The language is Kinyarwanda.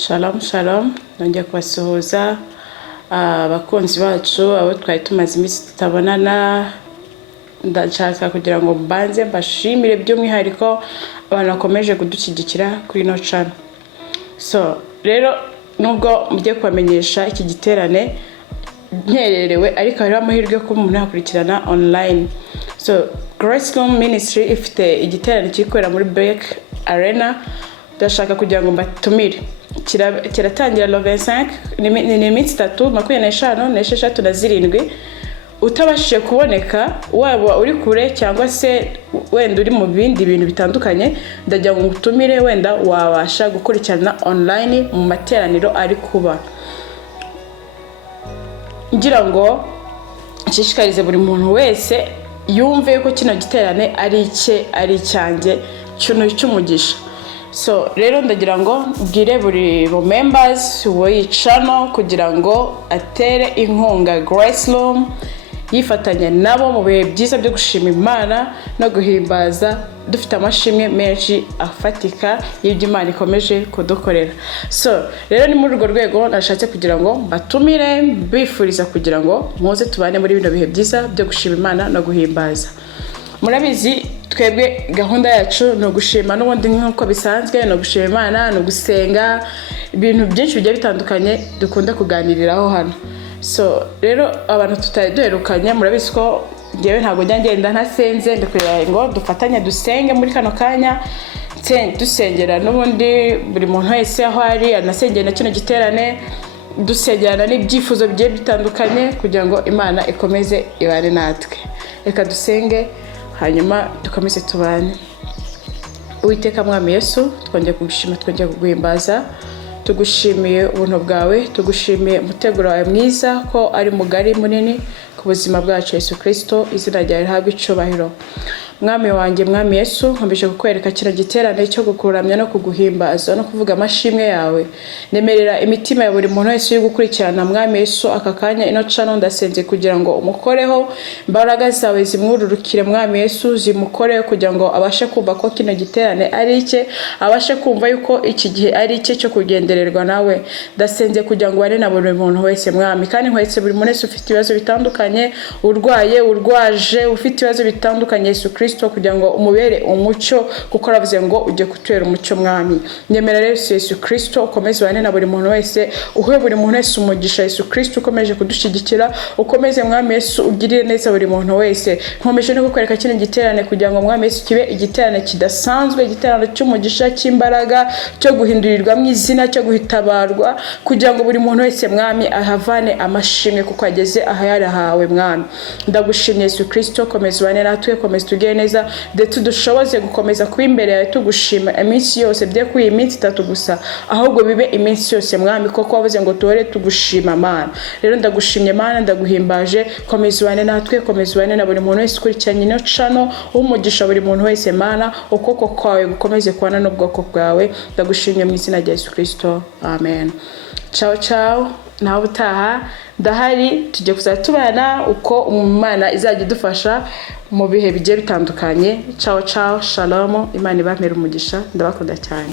Shalom shalom, nongeye kubasuhuza abakunzi bacu abo twari tumaze iminsi tutabonana. Ndashaka kugira ngo mbanze mbashimire by'umwihariko abantu bakomeje kudushyigikira kuri no channel. So rero nubwo mujye kubamenyesha iki giterane nkererewe, ariko hari amahirwe ko umuntu yakurikirana online. So Graceland Ministry ifite igiterane kikorera muri Break Arena. Ndashaka kugira ngo mbatumire. Kiratangira le 25 ni iminsi 3 25 na 6 na 7. Utabashije kuboneka waba uri kure cyangwa se wenda uri mu bindi bintu bitandukanye, ndagira ngo ngutumire wenda wabasha gukurikirana online mu materaniro ari kuba. Ngira ngo nshishikarize buri muntu wese yumve ko kino giterane ari icyanjye cy'umugisha. So rero ndagira ngo bwire buri members w'iyi channel kugira ngo atere inkunga Graceland, yifatanya nabo mu bihe byiza byo gushima Imana no guhimbaza, dufite amashimwe menshi afatika y'ibyo Imana ikomeje kudukorera. So rero ni muri urwo rwego nashatse kugira ngo batumire, bifuriza kugira ngo muze tubane muri bino bihe byiza byo gushima Imana no guhimbaza. Murabizi twebwe gahunda yacu no gushima n'ubundi nk'uko bisanzwe, no gushima Imana, no gusenga, ibintu byinshi bigiye bitandukanye dukunda kuganiriraho hano. So rero abantu tutaduherukanye, murabizi ko ngewe ntago ngenda ntasenze, ndakwira ngo dufatanye dusenge muri kano kanya, dusengera n'ubundi buri muntu wese aho ari anasengera na kino giterane, dusengerana n'ibyifuzo bigiye bitandukanye kugira ngo Imana ikomeze ibane natwe. Reka dusenge hanyuma dukomeze tubane. Uwiteka Mwami Yesu, twongeye kugushima, twongeye kuguhimbaza, tugushimiye ubuntu bwawe, tugushimiye umuteguro wawe mwiza ko ari mugari munini ku buzima bwacu. Yesu Kristo, izina ryawe rihabwe icubahiro. Mwami wanjye, Mwami Yesu, nkomeje kukwereka kino giterane cyo gukuramya no kuguhimbaza no kuvuga amashimwe yawe. Nemerera imitima ya buri muntu wese uri gukurikirana Mwami Yesu aka kanya ino channel, ndasenze kugira ngo umukoreho, imbaraga zawe zimwururukire Mwami Yesu, zimukoreho kugira ngo abashe kumva ko kino giterane ari icye, abashe kumva yuko iki gihe ari icye cyo kugendererwa nawe. Ndasenze kugira ngo ware na buri muntu wese Mwami, kandi nkwetse buri muntu wese ufite ibibazo bitandukanye, urwaye, urwaje, ufite ibibazo bitandukanye, Yesu Kristo kugira ngo umubere umucyo, kuko aravuze ngo ujye kutwera umucyo Mwami. Nyemera rero Yesu Kristo ukomeze wane na buri muntu wese, uhe buri muntu wese umugisha. Yesu Kristo ukomeje kudushyigikira, ukomeze Mwami Yesu ugirire neza buri muntu wese. Nkomeje no kukwereka kino giterane kugira ngo Mwami Yesu kibe igiterane kidasanzwe, igiterane cy'umugisha, cy'imbaraga, cyo guhindurirwamo izina, cyo guhitabarwa, kugira ngo buri muntu wese Mwami ahavane amashimwe kuko ageze ahayarahawe Mwami. Ndagushimye Yesu Kristo, komeza wane natwe, komeza tugire neza, ndetse dushoboze gukomeza kuba imbere yawe tugushima iminsi yose, bye ku iyi minsi 3 gusa, ahubwo bibe iminsi yose Mwami, kuko wavuze ngo tuhore tugushima Mana. Rero ndagushimye Mana, ndaguhimbaje, komeza wane natwe, komeza wane na buri muntu wese ukurikiranye ino channel, umugisha buri muntu wese Mana, ukoko kwawe gukomeze kubana n'ubwoko bwawe. Ndagushimye mu izina rya Yesu Kristo, amen. Ciao ciao, naho butaha ndahari, tujye kuzatubana uko Imana izajya idufasha mu bihe bigiye bitandukanye. Ciao ciao, shalom, Imana ibamere umugisha, ndabakunda cyane.